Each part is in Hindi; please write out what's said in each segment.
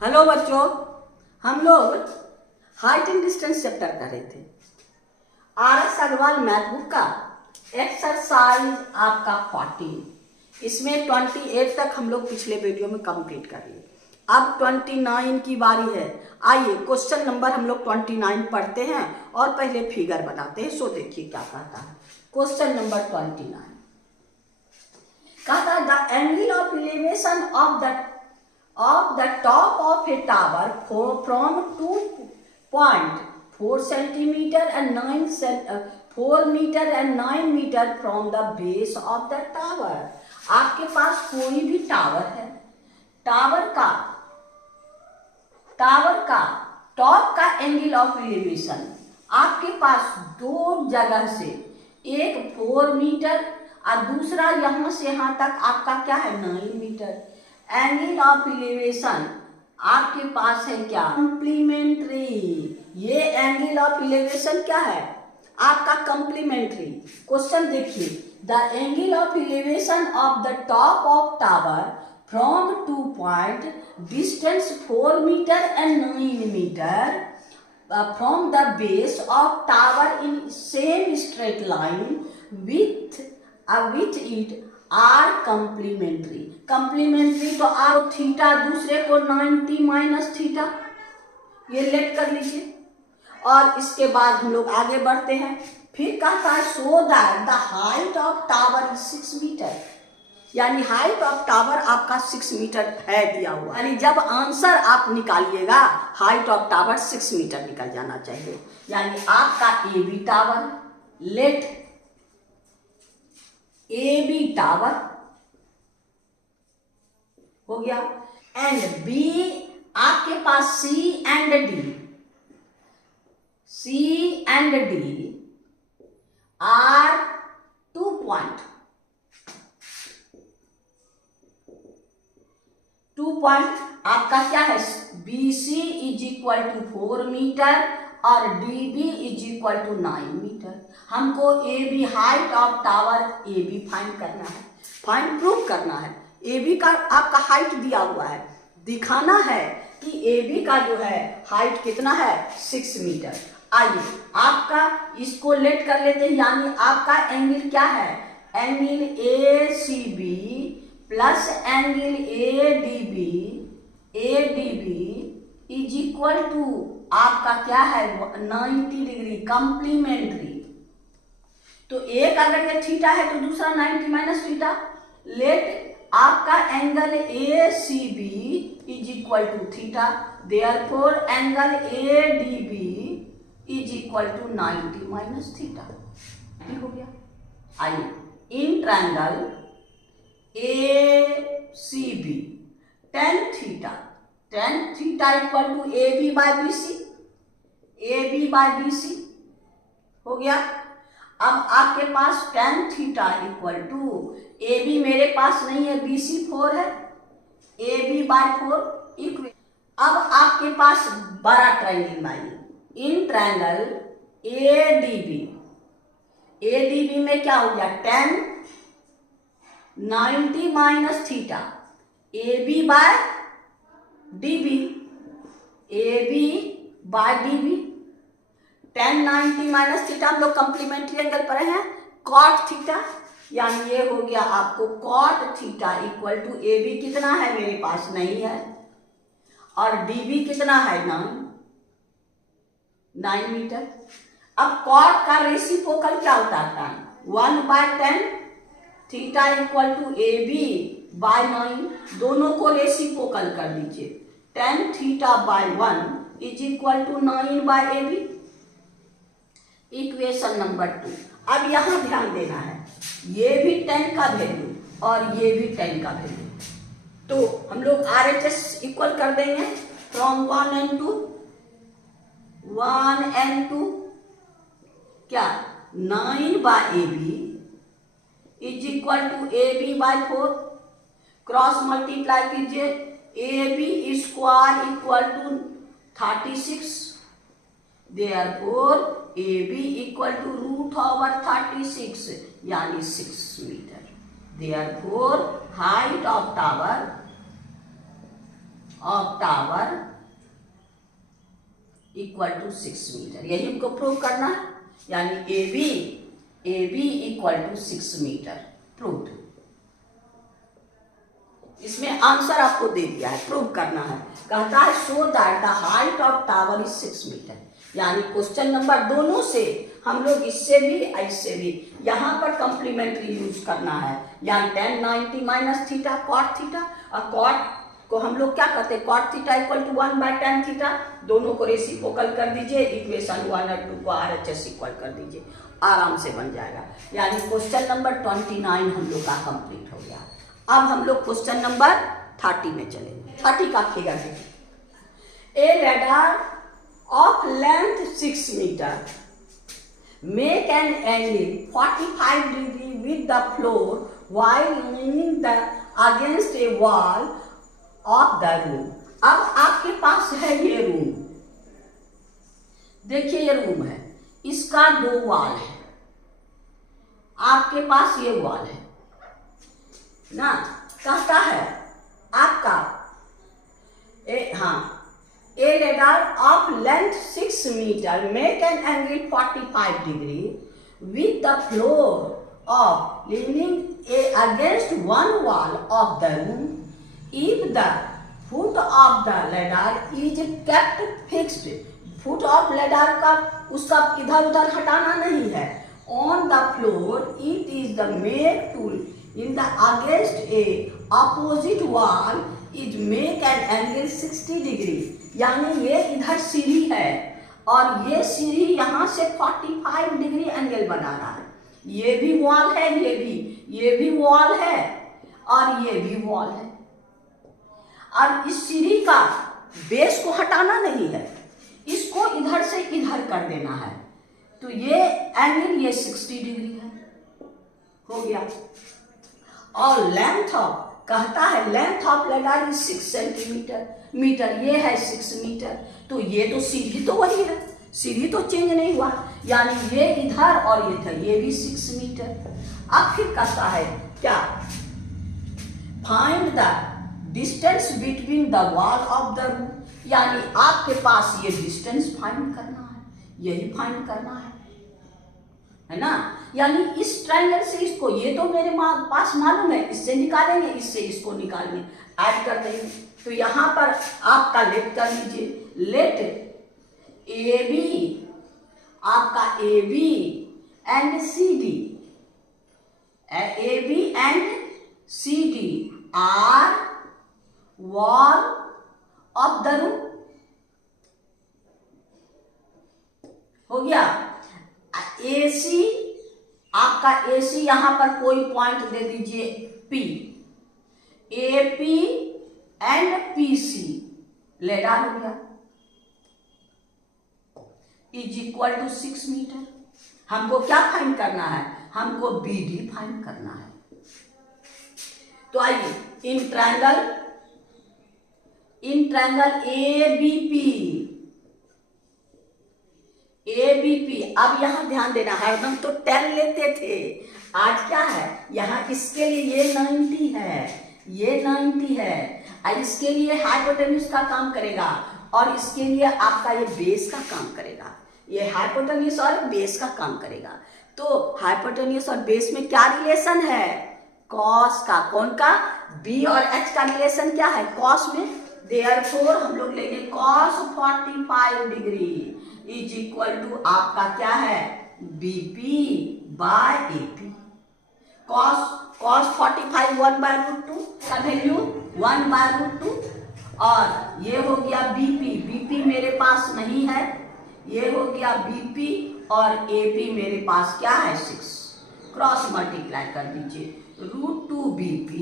हेलो बच्चों, हम लोग हाइट एंड डिस्टेंस चैप्टर कर रहे थे। RS अग्रवाल मैथ बुक का एक्सरसाइज आपका 14, इसमें 28 तक हम लोग पिछले वीडियो में कंप्लीट कर लिए। अब 29 की बारी है। आइए क्वेश्चन नंबर हम लोग 29 पढ़ते हैं और पहले फिगर बनाते हैं। सो देखिए क्या कहता है क्वेश्चन नंबर 29। कहता है the angle of elevation of the top of a tower from 2.4 centimeter and 4 meter and 9 meter from the base of the tower। आपके पास कोई भी टावर है, टावर का टॉप का एंगल ऑफ एलिवेशन आपके पास दो जगह से, एक 4 मीटर और दूसरा यहां से यहां तक आपका क्या है 9 मीटर। एंगल ऑफ एलिवेशन आपके पास है क्या कॉम्प्लीमेंट्री। ये एंगल ऑफ एलिवेशन क्या है आपका कॉम्प्लीमेंट्री। क्वेश्चन देखिए the angle of elevation of the top of tower from 2 point distance 4 metre and 9 metre from the base of tower in same straight line with it are complementary. Complementary तो आर थीटा, दूसरे को 90 माइनस थीटा, ये लेट कर लीजिए। और इसके बाद हम लोग आगे बढ़ते हैं। फिर कहता है so that the height of tower is 6 metre, यानी हाइट ऑफ टावर आपका 6 मीटर है दिया हुआ। यानी जब आंसर आप निकालिएगा हाइट ऑफ टावर 6 मीटर निकल जाना चाहिए। यानी आपका A B tower, let A B tower हो गया, एंड बी आपके पास C and D are 2 point आपका क्या है B C is equal to 4 metre और D B is equal to 9 metre. हमको A B height of tower A B find करना है, फाइंड प्रूव करना है। ए बी का आपका हाइट दिया हुआ है, दिखाना है कि ए बी का जो है हाइट कितना है 6 मीटर। आइए आपका इसको लेट कर लेते हैं, यानी आपका एंगल क्या है angle A C B plus angle A D B is equal to आपका क्या है 90 डिग्री कॉम्प्लीमेंट्री। तो एक अगर ये थीटा है तो दूसरा 90 माइनस थीटा। लेट आपका angle A C B is equal to theta, therefore angle A D B is equal to 90 minus theta. ठीक हो गया। आइए in triangle A C B tan theta equal to A B by B C हो गया। अब आपके पास tan theta equal to A B मेरे पास नहीं है, बी सी 4 है, ए बी बाय 4 इक्वल। अब आपके पास बड़ा ट्रायंगल बनाइए in triangle A D B में क्या हो गया tan 90 minus theta A B by D B tan 90 minus theta हम लोग कॉम्प्लीमेंट्री एंगल पर हैं कॉट थीटा, यानी ये हो गया आपको cot theta equal to A B कितना है मेरे पास नहीं है और डी बी कितना है 9 मीटर। अब कॉट का रेसिप्रोकल क्या होता है 1/10 theta equal to A B by 9, दोनों को रेसिप्रोकल कर दीजिए। tan theta by 1 is equal to 9 by A B, equation number 2। अब यहां ध्यान देना है, ये भी tan का वैल्यू और ये भी tan का वैल्यू, तो हम लोग RHS इक्वल कर देंगे फ्रॉम 1 and 2 क्या 9 by A B is equal to A B by 4, cross multiply कीजिए A B square equal to 36, therefore A B equal to √36 यानी 6 metre. Therefore height of tower of tower equal to 6 metre, यही हमको प्रूव करना है। यानी A B equal to 6 metre proved. इसमें आंसर आपको दे दिया है, प्रूव करना है। कहता है show that the height of tower is 6 metre. यानी क्वेश्चन नंबर दोनों से हम लोग इससे भी इससे भी यहाँ पर कंप्लीमेंट्री यूज करना है। यानी tan 90 minus theta cot theta, और कॉट को हम लोग क्या करते हैं, cot theta equal to 1/tan theta, दोनों को रेसिप्रोकल कर दीजिए, इक्वेशन 1 और 2 को RHS इक्वल कर दीजिए, आराम से बन जाएगा। यानी क्वेश्चन नंबर 29 हम लोग का कंप्लीट हो गया। अब हम लोग क्वेश्चन नंबर 30 में चलेंगे। 30 का फिगर है, a ladder of length 6 metre make an angle 45 degree with the floor while leaning against a wall of the room। अब आपके पास है ये रूम, देखिए ये रूम है, इसका 2 वॉल है, आपके पास ये वॉल है ना। कहता है आपका a ladder of length 6 metre make an angle 45 degree with the floor of leaning against one wall of the room if the foot of the ladder is kept fixed. Foot of ladder का उसका इधर उधर हटाना नहीं है। On the floor it is the make tool in the against a opposite wall is make an angle 60 degree। यानी ये इधर सीढ़ी है और ये सीढ़ी यहाँ से 45 डिग्री एंगल बना रहा है। ये भी वॉल है, ये भी वॉल है और ये भी वॉल है, और इस सीढ़ी का बेस को हटाना नहीं है, इसको इधर से इधर कर देना है। तो ये एंगल ये 60 डिग्री है, हो गया। और लेंथ ऑफ कहता है length of ladder is 6 centimetre, ये है 6 मीटर। तो ये तो सीढ़ी तो वही है, सीढ़ी तो चेंज नहीं हुआ, यानी ये इधर और ये इधर, ये भी 6 मीटर। अब फिर कहता है क्या, find the distance between the wall of the room. यानी आपके पास ये डिस्टेंस फाइंड करना है, यही फाइंड करना है ना। यानी इस ट्रायंगल से इसको, ये तो मेरे पास मालूम है, इससे निकालेंगे, इससे इसको निकालेंगे, ऐड कर देंगे। तो यहाँ पर आपका लेट कर लीजिए, लेट ए बी, आपका A B and C D, A B and C D are wall of the room. हो गया। AC, आपका AC यहां पर कोई पॉइंट दे दीजिए P, AP and PC ladder हो गया, इज इक्वल टू 6 मीटर। हमको क्या फाइंड करना है, हमको BD फाइंड करना है। तो आइए इन ट्रायंगल ABP, अब यहां ध्यान देना, हरदम तो 10 लेते थे, आज क्या है, यहाँ इसके लिए ये 90 है, ये 90 है, और इसके लिए हाइपोटेन्यूज का काम करेगा और इसके लिए आपका ये बेस का काम करेगा, ये हाइपोटेन्यूज और बेस का काम करेगा। तो हाइपोटेन्यूज और बेस में क्या रिलेशन है, कॉस का, कौन का, B और H का रिलेशन क्या है, कॉस में। देयरफॉर हम लोग लेंगे cos 45 degree is equal to आपका क्या है, BP बाय AP। कॉस 45 1/√2 का वैल्यू 1/√2, और ये हो गया BP मेरे पास नहीं है, ये हो गया BP और AP मेरे पास क्या है 6, क्रॉस मल्टीप्लाई कर दीजिए, √2 BP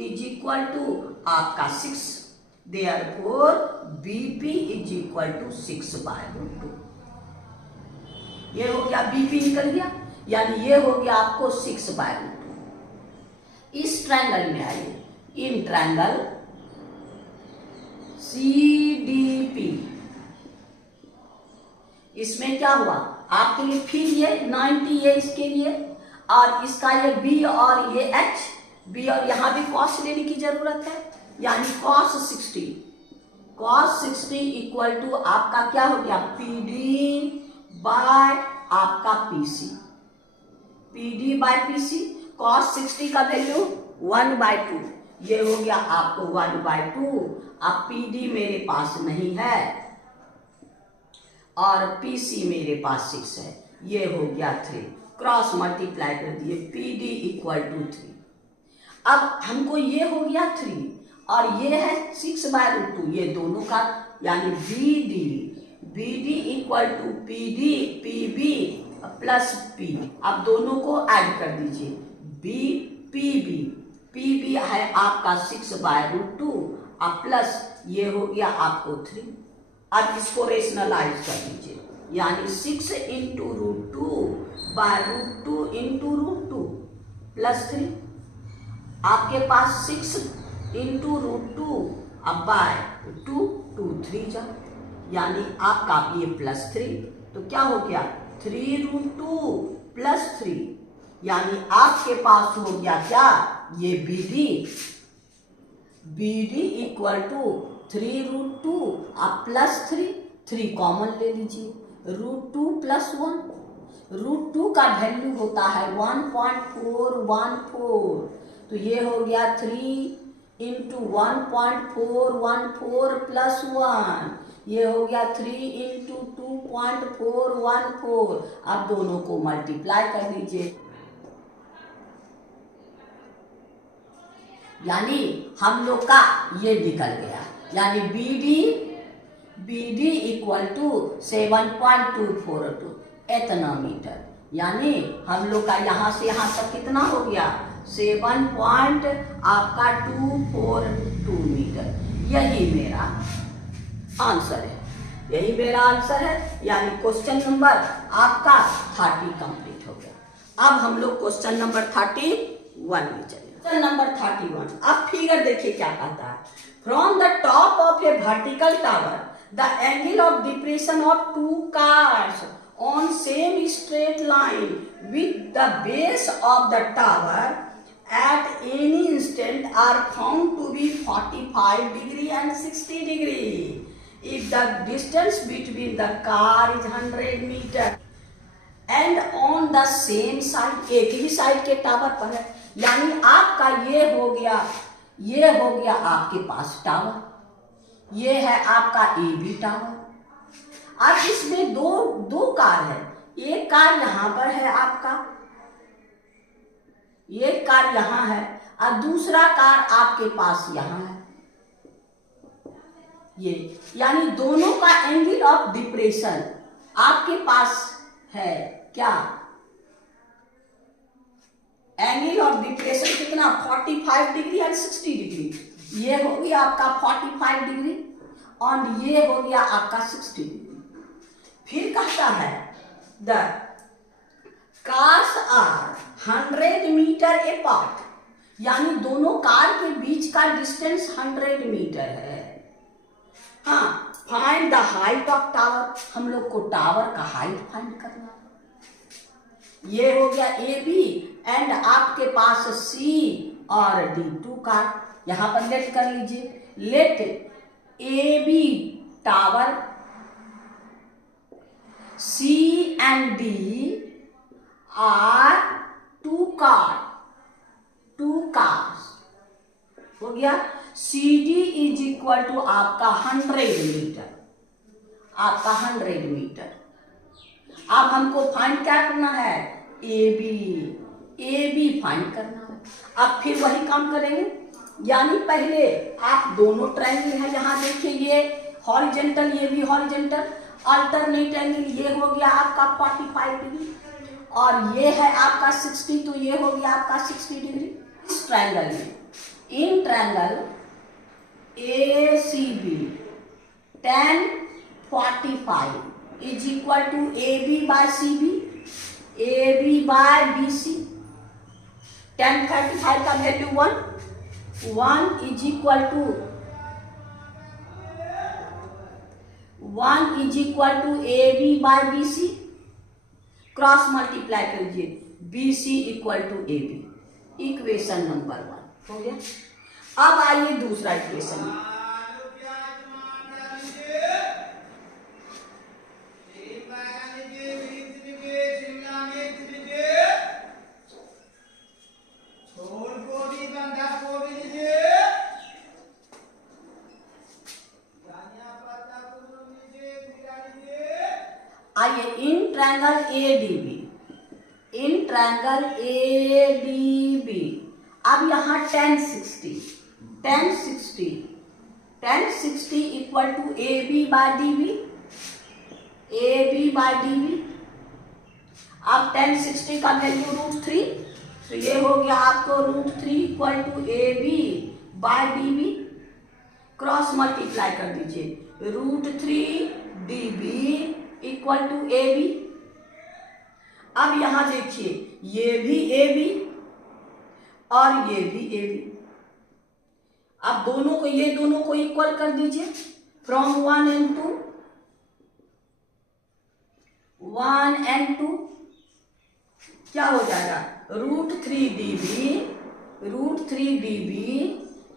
इज इक्वल टू आपका 6। Therefore BP is equal to 6/√2। ये हो गया, BP निकल गया, यानी ये हो गया आपको 6/√2। इस ट्रायंगल में आइए, इन ट्रायंगल CDP, इसमें क्या हुआ आपके लिए, फिर ये 90 है इसके लिए, और इसका ये B और ये H, B और यहाँ भी कॉस लेने की जरूरत है, यानी cos 60 cos 60 इक्वल टू आपका क्या हो गया, PD बाय आपका PC, PD by PC। cos 60 का वैल्यू 1/2, ये हो गया आपको 1/2। अब PD मेरे पास नहीं है और PC मेरे पास 6 है, ये हो गया 3। क्रॉस मल्टीप्लाई कर दिए, PD इक्वल टू 3। अब हमको ये हो गया 3 और ये है 6/√2, ये दोनों का यानी BD equal to PD PB plus P। अब दोनों को ऐड कर दीजिए, PB है आपका 6/√2 अब प्लस ये हो गया आपको 3। अब इसको रेशनलाइज कर दीजिए, यानी 6 इंटू √2/√2 इंटू √2 प्लस 3। आपके पास 6 इंटू √2 अब बाय 2 3 जा, यानी आपका ये प्लस 3, तो क्या हो गया 3√2 प्लस 3, यानी आपके पास हो गया क्या, ये BD इक्वल टू 3√2 अब प्लस 3 कॉमन ले लीजिए, √2 प्लस 1, √2 का वैल्यू होता है 1.414, तो ये हो गया 3 इंटू 1.414 प्लस 1, ये हो गया 3 इंटू 2.414। अब दोनों को मल्टीप्लाई कर दीजिए, यानी हम लोग का ये निकल गया, यानी BD इक्वल टू 7.242 इतना मीटर, यानी हम लोग का यहाँ से यहाँ तक कितना हो गया 7.242 मीटर। यही मेरा आंसर है, यही मेरा आंसर है, यानी क्वेश्चन नंबर आपका 30 कंप्लीट हो गया। अब हम लोग क्वेश्चन नंबर 31 में चले। क्वेश्चन नंबर 31, अब फिगर देखिए क्या कहता है। From the top of a vertical tower the angle of depression of 2 cars on same straight line with the base of the tower at any instant are found to be 45 degree and 60 degree if the distance between the car is 100 meter and on the same side, एक ही साइड के टावर पर है, यानी आपका ये हो गया आपके पास टावर, ये है आपका AB टावर। अब इसमें दो कार है, एक कार यहां पर है आपका, एक कार यहां है और दूसरा कार आपके पास यहां है, ये यानी दोनों का एंगल ऑफ डिप्रेशन आपके पास है क्या, एंगल ऑफ डिप्रेशन कितना 45 डिग्री और 60 डिग्री, ये हो गया आपका 45 डिग्री और ये हो गया आपका 60 डिग्री। फिर कहता है the cars are 100 metre apart, यानी दोनों कार के बीच का डिस्टेंस 100 मीटर है। हाँ, find the height of tower, हम लोग को टावर का हाइट फाइंड करना। ये हो गया AB एंड आपके पास C और D, 2 कार यहां पर लेट कर लीजिए, let AB tower C and D are 2 cars, हो गया। CD इज इक्वल टू आपका 100 मीटर, आपका 100 मीटर। अब हमको फाइंड क्या करना है, AB फाइंड करना है। अब फिर वही काम करेंगे, यानी पहले आप दोनों ट्रायंगल है, यहाँ देखिए ये हॉरिजेंटल, ये भी हॉरिजेंटल, अल्टरनेट एंगल ये हो गया आपका 45 डिग्री और ये है आपका 60, तो ये हो गया आपका 60 डिग्री। इस ट्रायंगल में, in triangle ACB tan 45 is equal to AB by CB, AB by BC। tan 35 का value 1 is equal to 1 is equal to AB by BC, cross multiply करिए, BC equal to AB, equation number 1 हो गया। अब आइए दूसरा इक्वेशन, आइए in triangle ADB, in triangle ADB, अब यहाँ 1060 equal to AB by DB, AB by DB। अब 1060 का वैल्यू √3, तो ये हो गया आपको √3 equal to AB by DB। Cross multiply कर दीजिए, √3 DB इक्वल टू AB। अब यहां देखिए ये भी AB और ये भी AB। अब ये दोनों को इक्वल कर दीजिए, फ्रॉम 1 and 2 क्या हो जाएगा, √3 dB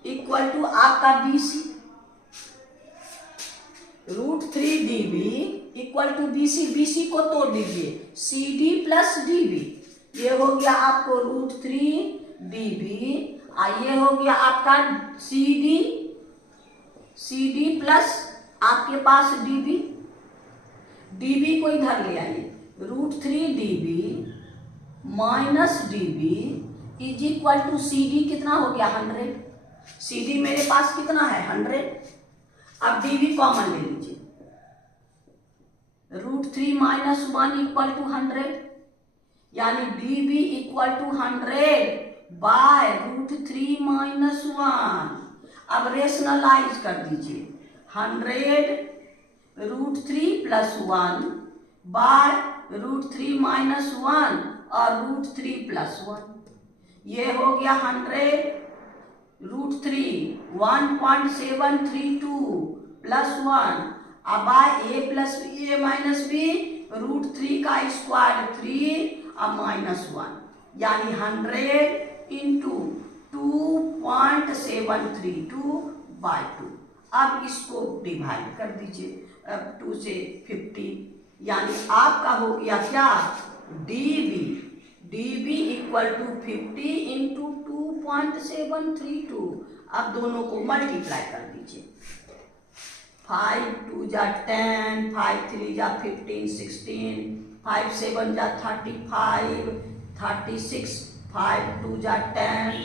इक्वल टू आपका BC, √3 dB equal to BC को तोड़ दीजिए, CD प्लस DB, ये हो गया आपको √3 dB, ये हो गया आपका CD प्लस आपके पास DB को इधर ले आइए, √3 dB minus DB is equal to CD कितना हो गया 100, CD मेरे पास कितना है 100। अब DB कॉमन ले लीजिए, √3 माइनस 1 इक्वल टू 100, यानी DB equal to 100 by √3 minus 1। अब रेशनलाइज कर दीजिए, 100 √3 प्लस 1 बाय √3 माइनस 1 और √3 प्लस 1, ये हो गया 100 √3 1.732 प्लस 1 अब by A plus A minus B, √3 का स्क्वायर 3 और माइनस 1, यानी 100 इंटू 2.732 बाय 2। अब इसको डिवाइड कर दीजिए, अब 2 से 50, यानी आपका हो गया क्या DB इक्वल टू 50 इंटू 2.732। अब दोनों को मल्टीप्लाई कर दीजिए, 5 2 जा 10, 5 3 जा 15 16, 5 7 जा 35 36, 5 2 जा 10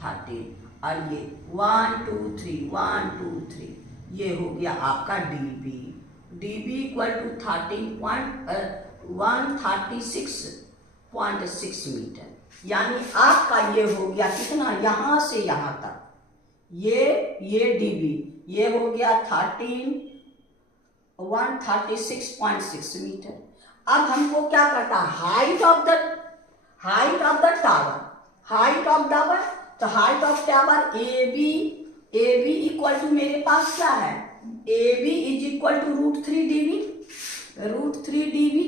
30, और ये 1 2 3 1 2 3, ये हो गया आपका DB इक्वल टू 136.6 मीटर, यानी आपका ये हो गया कितना, यहां से यहां तक ये DB, ये हो गया 136.6 मीटर। अब हमको क्या करता है, हाइट ऑफ द टावर, तो height of tower AB equal to मेरे पास क्या है, AB is equal to √3 dB,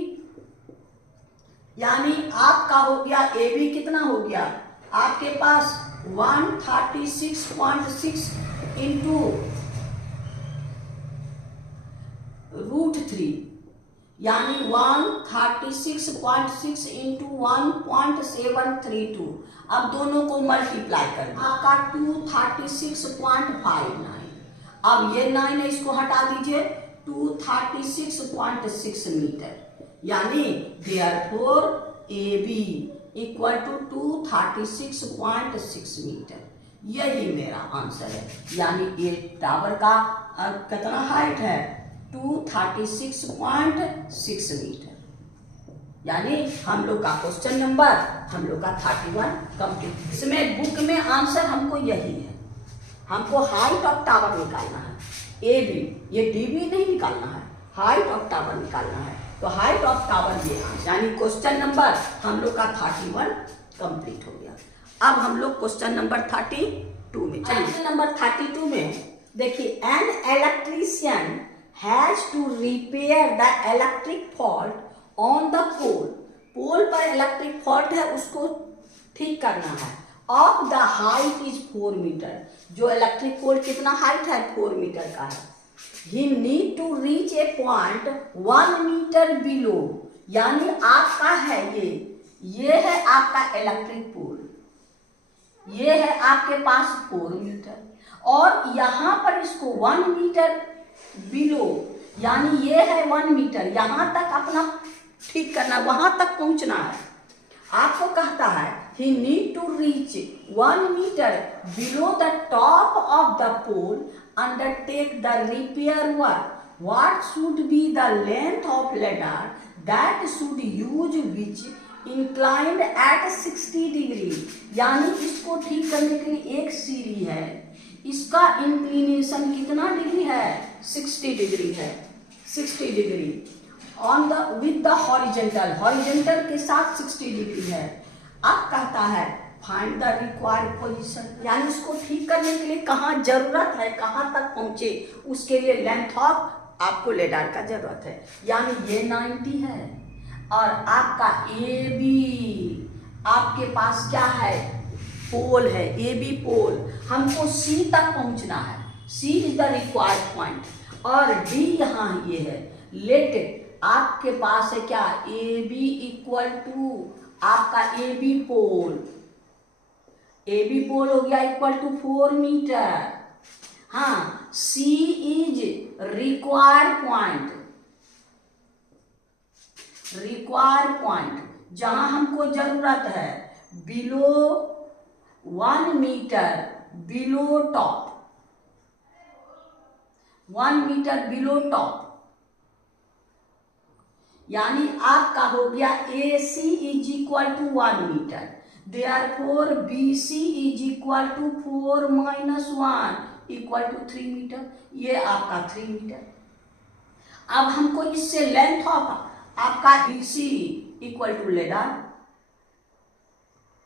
यानी आपका हो गया AB कितना हो गया आपके पास 136.6 इंटू √3, यानी 136.6 इंटू 1.732। अब दोनों को मल्टीप्लाई कर आपका 236.59। अब ये 9 है, इसको हटा दीजिए, 236.6 मीटर, यानी therefore AB equal to 236.6 metre. यही मेरा आंसर है, यानी ये टावर का कितना हाइट है 236.6 मीटर। यानी हम लोग का क्वेश्चन नंबर 31 कंप्लीट। इसमें बुक में आंसर हमको यही है, हमको हाइट ऑफ टावर निकालना है, AB, ये DB नहीं निकालना है, हाइट ऑफ टावर निकालना है। तो हाइट ऑफ टावर ये आंसर, यानी क्वेश्चन नंबर हम लोग का 31 कंप्लीट हो गया। अब हम लोग क्वेश्चन नंबर 32 में, क्वेश्चन नंबर 32 में देखिए, an electrician has to repair the electric fault on the pole पर इलेक्ट्रिक फॉल्ट है, उसको ठीक करना है। Of the height is 4 metre, जो इलेक्ट्रिक पोल कितना हाइट है 4 मीटर का है। He need to reach a point 1 metre below, यानी आपका है ये है आपका इलेक्ट्रिक पोल, ये है आपके पास 4 मीटर, और यहां पर इसको 1 मीटर बिलो, यानी ये है 1 मीटर, यहां तक अपना ठीक करना, वहां तक पहुंचना है। आपको कहता है he need to reach 1 meter below the top of the pole, undertake the repair work. What should be the length of ladder that should use which inclined at 60 degree? यानी इसको ठीक करने के लिए एक सीढ़ी है, इसका इंक्लिनेशन कितना डिग्री है? 60 डिग्री है, 60 degree on the with the horizontal, horizontal के साथ 60 डिग्री है। अब कहता है फाइंड द रिक्वायर्ड पोजीशन, यानी उसको ठीक करने के लिए कहाँ जरूरत है, कहाँ तक पहुंचे, उसके लिए लेंथ ऑफ आपको लेडर का जरूरत है। यानी ये 90 है और आपका ए बी, आपके पास क्या है? पोल है, ए बी पोल। हमको सी तक पहुंचना है, सी इज द रिक्वायर्ड पॉइंट और डी यहाँ ये है। लेट आपके पास है क्या? ए बी इक्वल टू आपका A B pole, A B पोल हो गया इक्वल टू 4 मीटर। हाँ, C is required point, required point जहां हमको जरूरत है below 1 metre below top, 1 metre below top. यानी आपका हो गया A C is equal to 1 metre, therefore B C is equal to 4 minus 1 equal to 3 metre. ये आपका 3 मीटर। अब हमको इससे लेंथ ऑफ आपका B C equal to ladder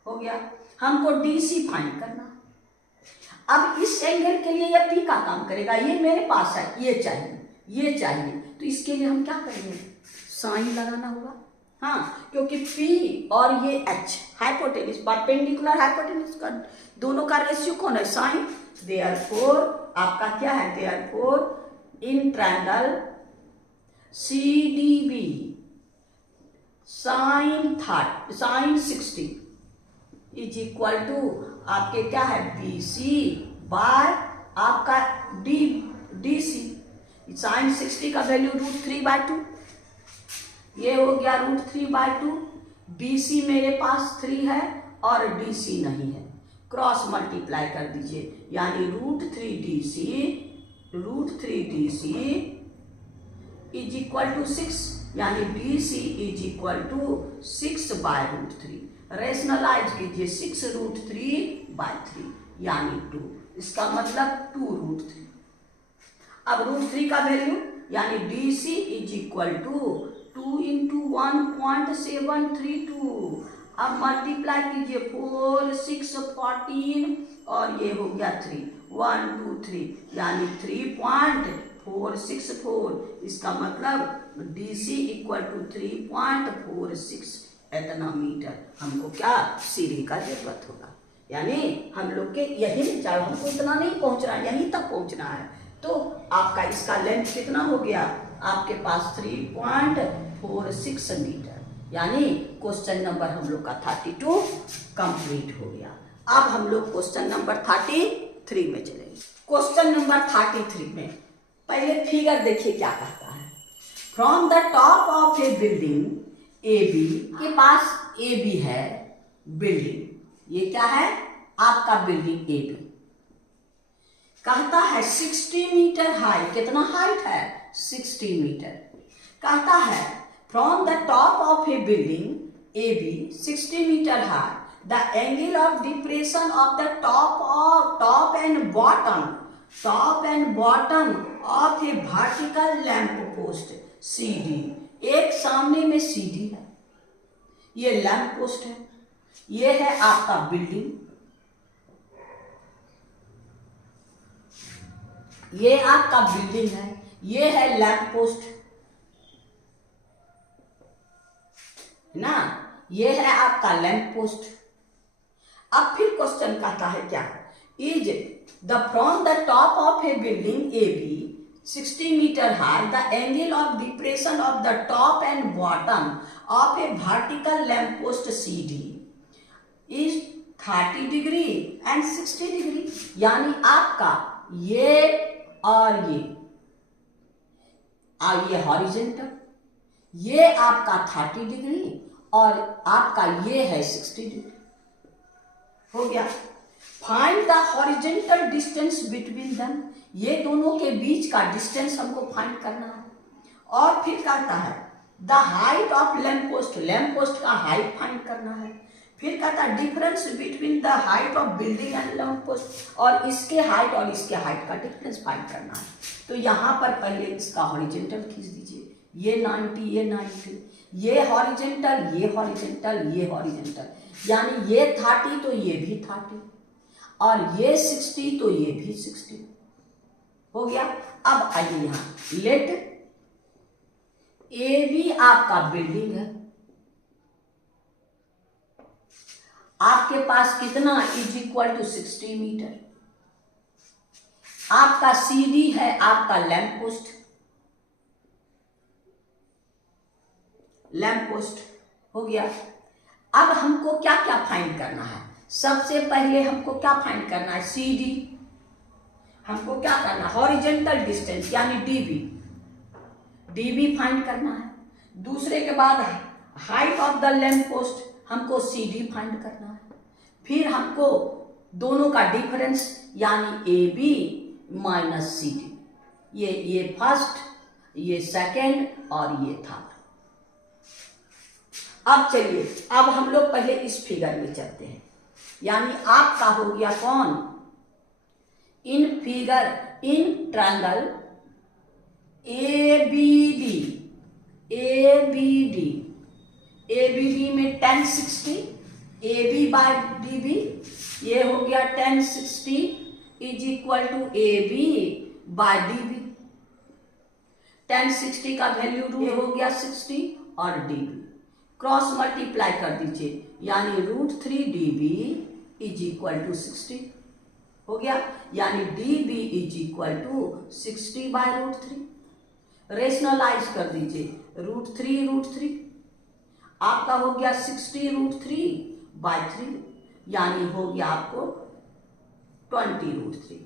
हो गया, हमको डी सी फाइंड करना। अब इस एंगल के लिए ये पी का काम करेगा, ये मेरे पास है, ये चाहिए, ये चाहिए, तो इसके लिए हम क्या करेंगे? साइन लगाना होगा। हाँ, क्योंकि P और ये H हाइपोटेनिस, परपेंडिकुलर हाइपोटेनिस का दोनों का रेशियो कौन है? साइन। देयरफॉर आपका क्या है? Therefore in triangle CDB sine 60 is equal to आपके क्या है? BC बाय आपका DC। साइन 60 का वैल्यू √3/2, ये हो गया √3/2। BC मेरे पास 3 है और DC नहीं है, क्रॉस मल्टीप्लाई कर दीजिए, यानी √3DC इज इक्वल टू 6, यानी DC is equal to 6/√3। Rationalise कीजिए, 6√3/3 यानी 2, इसका मतलब 2√3। अब √3 का वैल्यू यानी DC is equal to 2 into 1.732। अब मल्टीप्लाई कीजिए, 4 6 14 और ये हो गया 3, 1 2 3 यानी 3.464। इसका मतलब DC इक्वल टू 3.46 इतना मीटर हमको क्या? सीढ़ी का जरूरत होगा। यानी हम लोग के यही चाहे हमको इतना नहीं पहुंचना है, यहीं तक पहुंचना है, तो आपका इसका लेंथ कितना हो गया? आपके पास 3.46 मीटर। यानी क्वेश्चन नंबर हम लोग का 32 कंप्लीट हो गया। अब हम लोग क्वेश्चन नंबर 33 में चलेंगे। क्वेश्चन नंबर 33 में पहले फिगर देखिए क्या कहता है। From the top of a building A B, के पास ए बी है बिल्डिंग, ये क्या है? आपका बिल्डिंग ए बी। कहता है 60 मीटर हाई, कितना हाइट है? 60 मीटर। कहता है from the top of a building A B 60 metre high, the angle of depression of the top and bottom of a vertical lamp post CD। एक सामने में CD है, ये लैंप पोस्ट है, ये है आपका बिल्डिंग, ये आपका बिल्डिंग है, ये है लैंप पोस्ट ना, ये है आपका लैंप पोस्ट। अब फिर क्वेश्चन कहता है क्या? Is the from the top of a building A B 60 metre high, the angle of depression of the top and bottom of a vertical lamp post CD is 30 degree and 60 degree. यानी आपका ये और ये ये हॉरिजेंटल, ये आपका 30 डिग्री और आपका ये है 60 डिग्री। हो गया। Find the horizontal distance between them, ये दोनों के बीच का डिस्टेंस हमको फाइंड करना है। और फिर कहता है the height of lamp post, lamp post का हाइट फाइंड करना है। फिर कहता है difference between the height of building and lamp post, और इसके हाइट और इसके हाइट का डिफरेंस फाइंड करना है। तो यहाँ पर पहले इसका हॉरिजेंटल खींच दीजिए, ये 90, ये 90, ये हॉरिजेंटल, ये हॉरिजेंटल, ये हॉरिजेंटल, यानी ये 30 तो ये भी 30, और ये 60 तो ये भी 60। हो गया। अब आइए यहाँ, लेट ए बी आपका बिल्डिंग है, आपके पास कितना इज इक्वल टू 60 मीटर। आपका सी डी है आपका लैंप पोस्ट, लैंप पोस्ट। हो गया। अब हमको क्या क्या फाइंड करना है? सबसे पहले हमको क्या फाइंड करना है? C D. हमको क्या करना है? हॉरिजेंटल डिस्टेंस यानी डीबी, डीबी फाइंड करना है। दूसरे के बाद height of the lamp post, हमको सी डी फाइंड करना है। फिर हमको दोनों का डिफरेंस यानी A B minus C D, ये फर्स्ट, ये सेकेंड और ये थर्ड। अब चलिए, अब हम लोग पहले इस फिगर में चलते हैं, यानी आपका हो गया कौन? In figure, in triangle A B D, A B D, A B D में 10 60, A B by D B, ये हो गया 10 60 is equal to A B by D B. 10 60 का वैल्यू रूट हो गया 60 और डी बी, क्रॉस मल्टीप्लाई कर दीजिए, यानी √3 D B is equal to 60। हो गया। यानी D B is equal to 60 by √3। Rationalise कर दीजिए, √3 आपका हो गया 60 √3 बाय 3, यानी हो गया आपको 20 √3।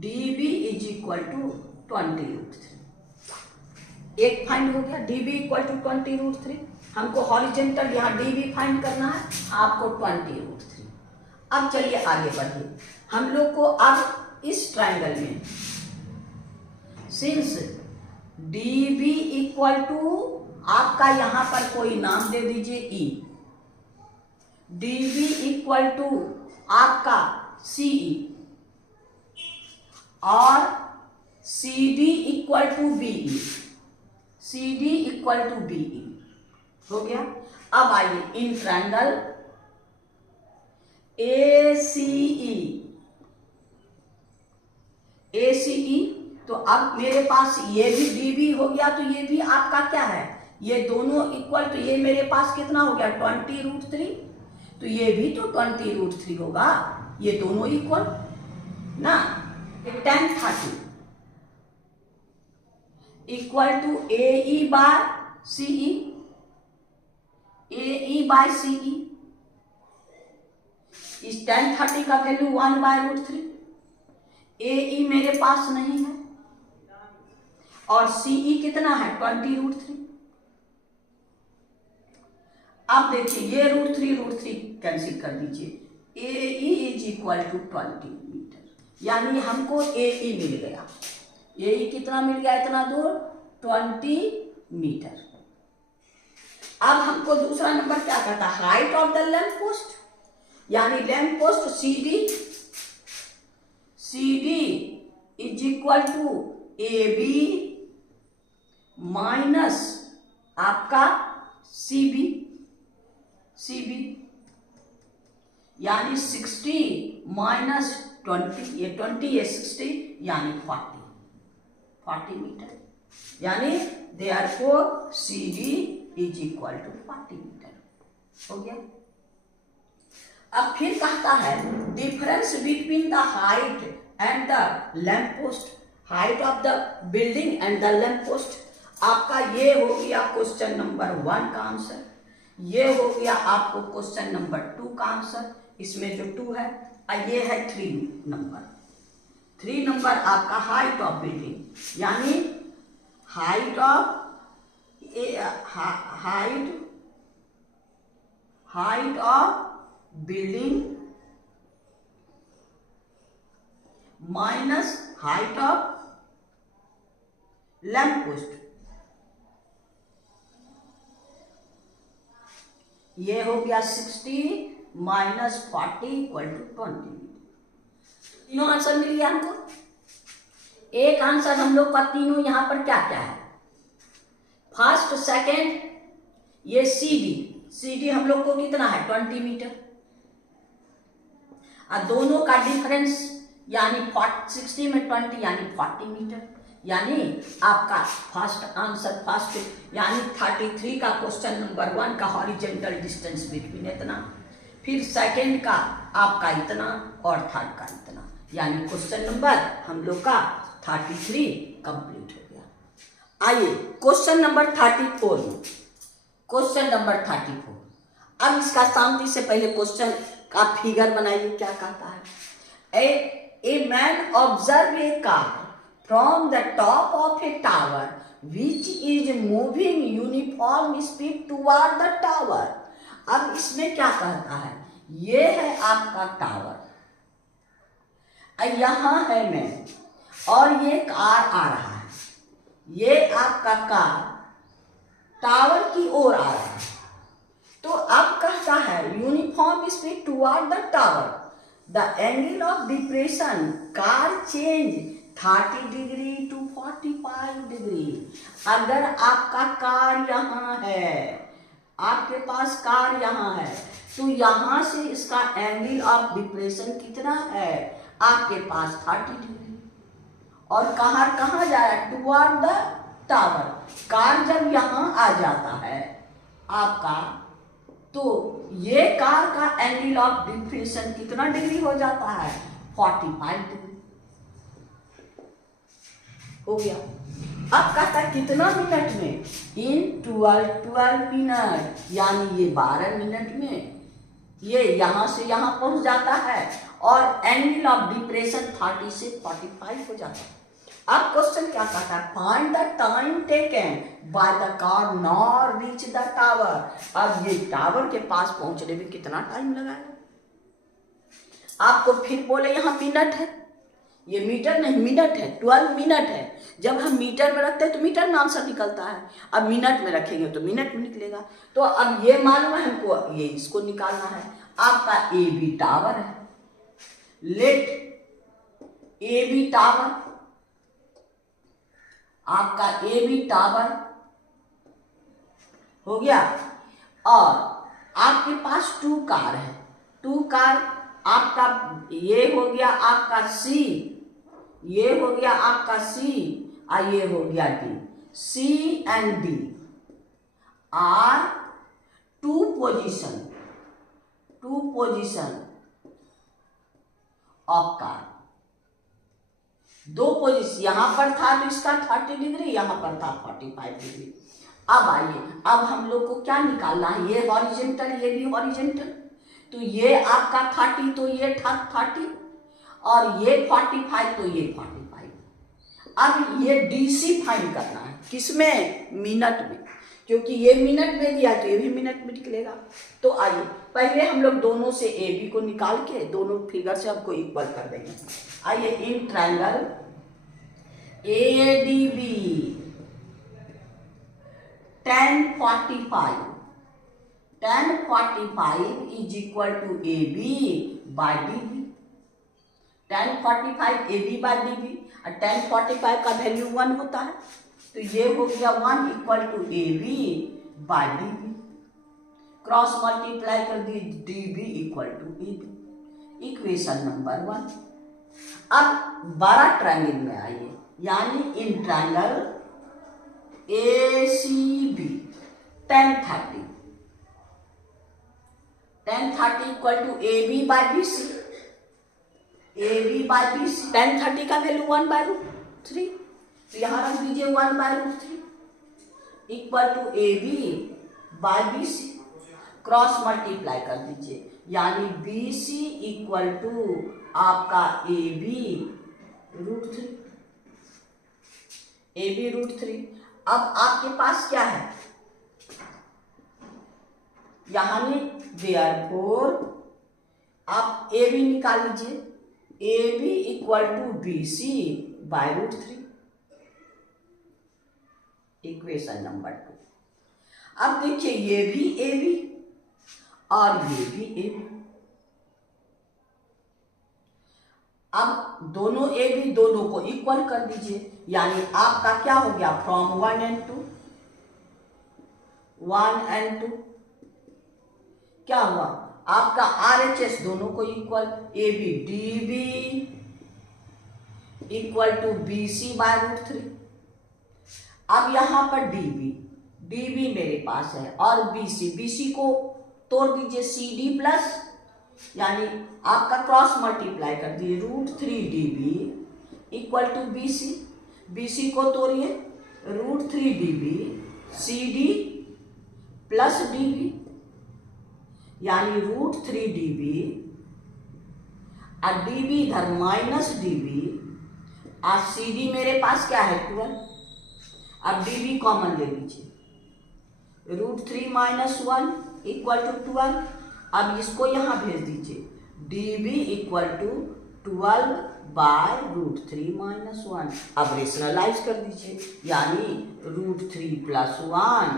D B is equal to 20 √3। एक फाइंड हो गया, डी बी इक्वल टू 20 √3। हमको हॉरिजेंटल यहाँ डी बी फाइंड करना है, आपको 20 √3। अब चलिए आगे बढ़िए। हम लोग को अब इस ट्रायंगल में since D B equal to, आपका यहां पर कोई नाम दे दीजिए E, D B equal to आपका सी ई, और C D equal to B E, C D equal to B E. हो गया। अब आइए in triangle A C E, ए सी ई, तो अब मेरे पास ये भी डी बी हो गया, तो ये भी आपका क्या है? ये दोनों इक्वल, तो ये मेरे पास कितना हो गया? 20 √3, तो ये भी तो 20 √3 होगा, ये दोनों इक्वल ना। 10 30 equal to A E by C E, A E by C E. इस 10 30 का वैल्यू 1 बाय √3, ए ई मेरे पास नहीं है, और सी ई कितना है? 20 √3। अब देखिए, ये √3 कैंसिल कर दीजिए, A E is equal to 20 metre, यानी हमको ए ई मिल गया। ए ई कितना मिल गया? इतना दूर 20 मीटर। अब हमको दूसरा नंबर क्या कहता है? Height of the lamp post, यानी lamp post C D is equal to A B minus आपका सी बी, यानी 60 माइनस 20, ये 20 ये 60, यानी 40 मीटर, यानी therefore C D is equal to 40 metre. हो गया। अब फिर कहता है difference between the height and the lamp post, height of the building and the lamp post. आपका ये हो गया क्वेश्चन नंबर 1 का आंसर, ये हो गया आपको क्वेश्चन नंबर 2 का आंसर, इसमें जो 2 है, और ये है 3 नंबर। 3 नंबर आपका हाइट ऑफ बिल्डिंग, यानी height of height of building minus height of lamp post, ये हो गया 60 माइनस 40 इक्वल टू 20। तीनों आंसर मिल गया हमको। एक आंसर हम लोग का तीनों यहां पर क्या क्या है, फर्स्ट सेकेंड, ये सी डी हम लोग को कितना है 20 मीटर, और दोनों का डिफरेंस यानी 60 में 20 यानी 40 मीटर, यानी आपका फर्स्ट आंसर फर्स्ट यानी 33 का क्वेश्चन नंबर 1 का हॉरिजॉन्टल डिस्टेंस बिटवीन इतना, फिर सेकंड का आपका इतना और थर्ड का इतना, यानी क्वेश्चन नंबर हम लोग का 33 कंप्लीट हो गया। आइए क्वेश्चन नंबर 34 में, क्वेश्चन नंबर 34, अब इसका शांति से पहले क्वेश्चन का फिगर बनाइए, क्या कहता है। A man observe a car from the top of a tower which is moving uniform speed toward the tower। अब इसमें क्या कहता है, ये है आपका टावर, यहां है मैं, और ये कार आ रहा है, ये आपका कार टावर की ओर आ रहा है। तो अब कहता है uniform speed toward the tower, the angle of depression car change 30 degree to 45 degree. अगर आपका कार यहाँ है, आपके पास कार यहाँ है, तो यहाँ से इसका एंगल ऑफ डिप्रेशन कितना है आपके पास 30 डिग्री, और कहाँ जाए टुवर्ड द टावर। कार जब यहाँ आ जाता है आपका, तो ये कार का एंगल ऑफ डिप्रेशन कितना डिग्री हो जाता है 45 डिग्री हो गया। अब कहता है कितना मिनट में, इन 12 मिनट, यानी ये 12 मिनट में ये यहां से यहां पहुंच जाता है, और एंगल ऑफ डिप्रेशन 30 से 45 हो जाता है। अब क्वेश्चन क्या कहता है, find the time taken by the car not reach the tower. अब ये टावर के पास पहुंचने में कितना टाइम लगाएगा। आपको फिर बोले यहाँ मिनट है, ये मीटर नहीं मिनट है, 12 मिनट है। जब हम मीटर में रखते हैं तो मीटर में आंसर निकलता है, अब मिनट में रखेंगे तो मिनट में निकलेगा। तो अब ये मालूम है हमको, ये इसको निकालना है। आपका ए बी टावर है, लेट ए बी टावर, आपका ए बी टावर हो गया, और आपके पास 2 कार है, 2 कार आपका, ये हो गया आपका सी, ये हो गया आपका सी, और ये हो गया D. C and D are 2 position of car, 2 position, यहां पर था तो इसका 30 डिग्री, यहां पर था 45 डिग्री। अब आइए, अब हम लोग को क्या निकालना है, ये हॉरिजॉन्टल ये भी हॉरिजॉन्टल, तो ये आपका 30 तो ये 30, और ये 45 तो ये 45। अब ये डीसी फाइंड करना है, किसमें, मिनट में, क्योंकि ये मिनट में दिया तो ये भी मिनट में निकलेगा। तो आइए पहले हम लोग दोनों से ए बी को निकाल के दोनों फिगर से हमको इक्वल कर देंगे। आइए, in triangle A D B tan 45 is equal to A B by D B. tan 45 A B by D B, और tan 45 का वैल्यू 1 होता है, तो ये हो गया 1 equal to A B by D B. Cross multiply कर दी, D B equal to A B, equation number 1। अब बड़ा ट्रायंगल में आइए, यानी in triangle A C B tan 30 equal to A B by B C, A B by B C. tan 30 का वैल्यू 1/√3, तो यहाँ रख दीजिए 1/√3 equal to A B by B C. Cross multiply कर दीजिए, यानी बी सी इक्वल टू आपका ए बी √3, ए बी √3। अब आपके पास क्या है, यानी देयरफॉर आप ए बी निकाल लीजिए, A B equal to B C by √3, equation number 2। अब देखिए ये भी ए बी और ये भी ए बी, अब दोनों ए बी दोनों को इक्वल कर दीजिए, यानी आपका क्या हो गया, फ्रॉम 1 and 2, 1 and 2 क्या हुआ आपका RHS दोनों को equal, A B D B equal to B C by √3। अब यहां पर डी बी मेरे पास है और बी सी को तोड़ दीजिए, सी डी प्लस, यानी आपका क्रॉस मल्टीप्लाई कर दिए, √3 D B equal to B C को तोड़िए, √3 D B C D plus D B, यानी √3 डी बी और डी बी इधर माइनस डी बी और सी डी मेरे पास क्या है 12। अब डी बी कॉमन ले लीजिए, √3 - 1 इक्वल टू 12। अब इसको यहां भेज दीजिए, D B equal to 12 by √3 - 1। अब रेशनलाइज कर दीजिए, यानी √3 + 1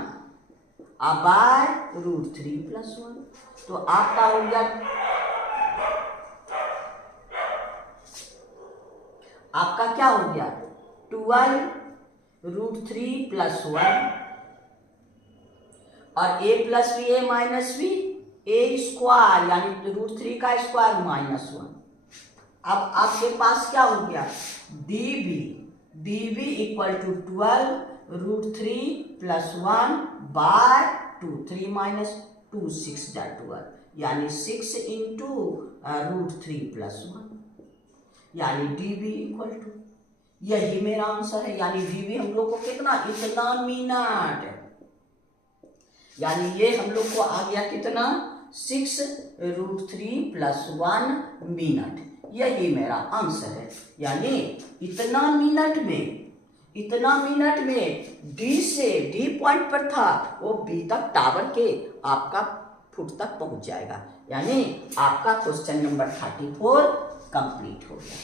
अब बाय √3 + 1, तो आपका हो गया, आपका क्या हो गया 12 √3 + 1 और a + b a - b a square, यानी √3 का स्क्वायर -1। अब आपके पास क्या हो गया, D B equal to 12 √3 + 1 by 2, 3 - 2 6 × 12, यानी 6 × √3 + 1, यानी डी बी इक्वल टू, यही मेरा आंसर है। यानी डी बी हम लोग को कितना, इतना मिनट, यानी ये हम लोग को आ गया कितना, 6 √3 + 1 मिनट, यही मेरा आंसर है। यानी इतना मिनट में डी पॉइंट पर था वो बी तक टावर के आपका फुट तक पहुंच जाएगा, यानी आपका क्वेश्चन नंबर 34 कंप्लीट हो गया।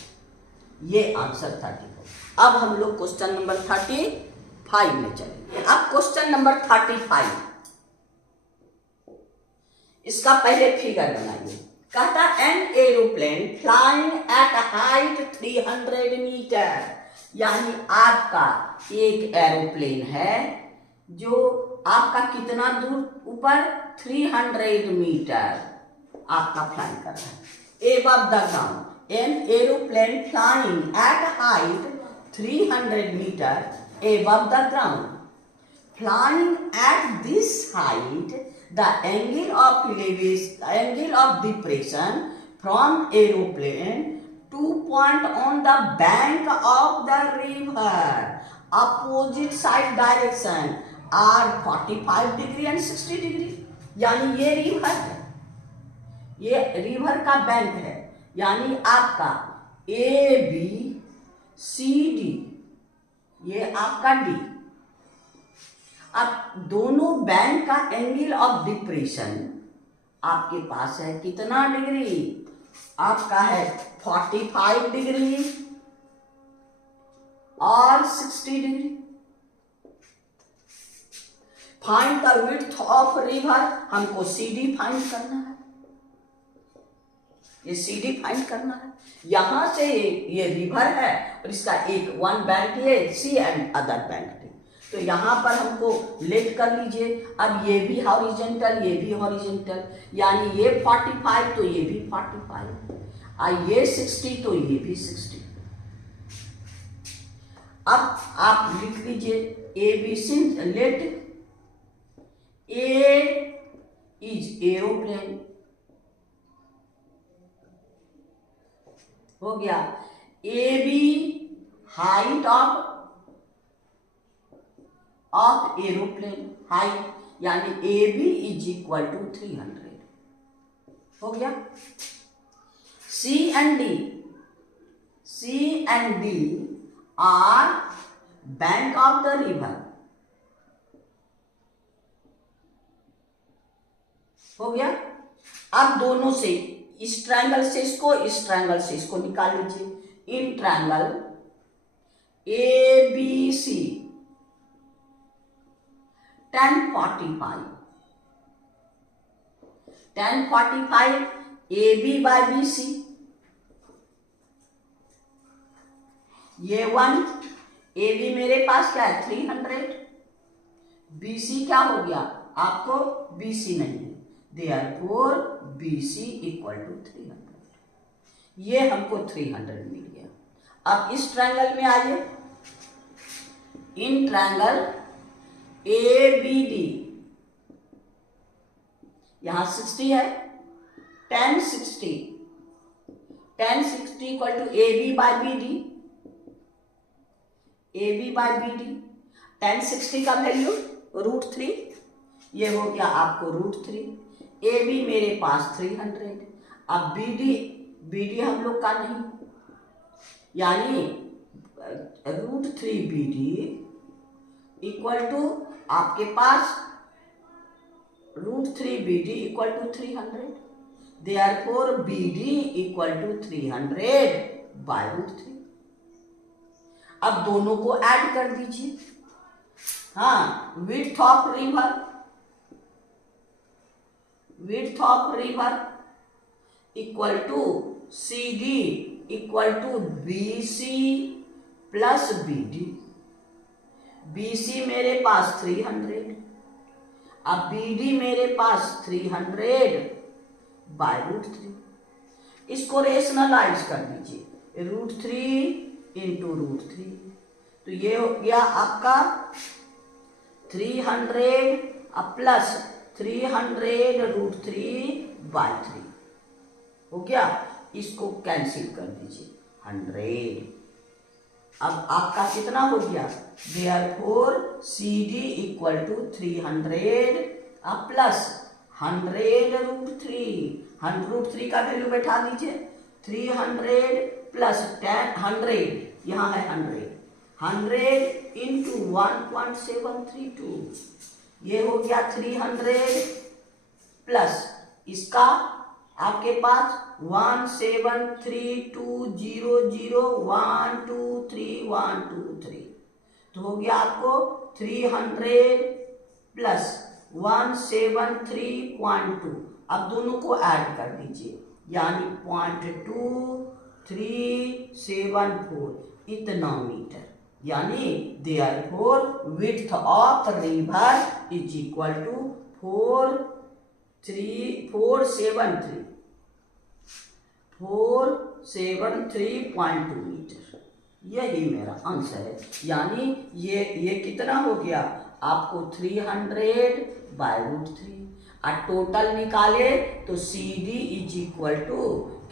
ये आंसर 34। अब हम लोग क्वेश्चन नंबर 35 में चलेंगे। अब क्वेश्चन नंबर 35, इसका पहले फिगर बनाइए। कहता an aeroplane flying at height 300 metre, यानी आपका एक एरोप्लेन है जो आपका कितना दूर ऊपर, 300 मीटर आपका फ्लाइंग कर रहा है above the ground. An aeroplane flying at height 300 meter above the ground. Flying at this height, the angle of depression from aeroplane to point on the bank of the river opposite side direction are 45 degree and 60 degree। यानी ये रिवर है, ये रिवर का बैंक है, यानी आपका ए बी सी डी, ये आपका डी। अब दोनों बैंक का एंगल ऑफ डिप्रेशन आपके पास है कितना डिग्री, आपका है 45 डिग्री और 60 degree. Find the width of river, हमको सी डी फाइंड करना है, ये सी डी फाइंड करना है। यहां से ये रिवर है और इसका वन बैंक ये सी एंड अदर बैंक डी, तो यहां पर हमको लेट कर लीजिए। अब ये भी हॉरिजेंटल, ये भी हॉरिजेंटल, यानी ये 45 तो ये भी 45 और ये 60 तो ये भी 60। अब आप लिख लीजिए A B C, let A is aeroplane, हो गया A B height of aeroplane, height यानी A B is equal to 300, हो गया। C and D are bank of the river, हो गया। अब दोनों से, इस ट्रायंगल से इसको, इस ट्रायंगल से इसको निकाल लीजिए। In triangle ABC tan 45 AB by BC, ये 1 AB मेरे पास क्या है 300, BC क्या हो गया आपको, BC नहीं है, देयरफॉर BC इक्वल टू 300। ये हमको 300 मिल गया। अब इस ट्रायंगल में आइए, इन ट्रायंगल ABD, यहां 60 है, tan 60 equal to AB by BD, AB by BD, tan 60 का वैल्यू √3, ये हो गया आपको √3। AB मेरे पास 300, अब BD हम लोग का नहीं, यानी √3 BD इक्वल टू आपके पास √3 BD equal to 300, therefore BD equal to 300 by √3। अब दोनों को ऐड कर दीजिए। हाँ, width of river equal to CD equal to BC plus BD। BC मेरे पास 300, अब BD मेरे पास 300 बाय √3। इसको रेशनलाइज कर दीजिए, √3 इंटू √3, तो ये हो गया आपका 300 प्लस 300 √3 बाय 3 हो गया। इसको कैंसिल कर दीजिए 100। अब आपका कितना हो गया, therefore CD equal to 300 plus 100 √3 का वैल्यू बैठा दीजिए, 300 प्लस 100, यहाँ है 100 इंटू 1.732, ये हो गया 300 प्लस इसका आपके पास 173200123 तो हो गया आपको 300 प्लस 173.2। अब दोनों को ऐड कर दीजिए, यानी 0.2374 इतना मीटर, यानी therefore width of river is equal to 473.2 metre. यही मेरा आंसर है, यानी ये कितना हो गया आपको 300 बाय √3। और टोटल निकाले तो CD इज इक्वल टू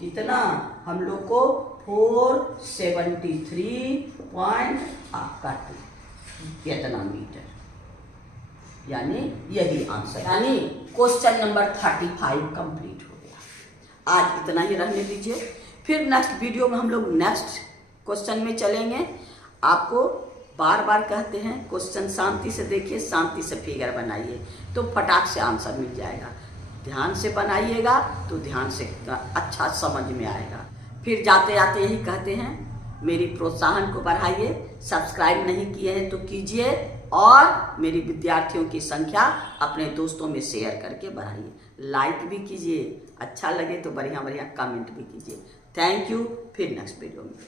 कितना हम लोग को 473.2 इतना मीटर, यानी यही आंसर, यानी क्वेश्चन नंबर 35 कंप्लीट हो गया। आज इतना ही रहने दीजिए, फिर नेक्स्ट वीडियो में हम लोग नेक्स्ट क्वेश्चन में चलेंगे। आपको बार बार कहते हैं क्वेश्चन शांति से देखिए, शांति से फिगर बनाइए, तो फटाक से आंसर मिल जाएगा। ध्यान से बनाइएगा तो ध्यान से अच्छा समझ में आएगा। फिर जाते जाते यही कहते हैं, मेरी प्रोत्साहन को बढ़ाइए, सब्सक्राइब नहीं किए हैं तो कीजिए, और मेरी विद्यार्थियों की संख्या अपने दोस्तों में शेयर करके बढ़ाइए, लाइक भी कीजिए, अच्छा लगे तो बढ़िया बढ़िया कमेंट भी कीजिए। थैंक यू, फिर नेक्स्ट वीडियो में।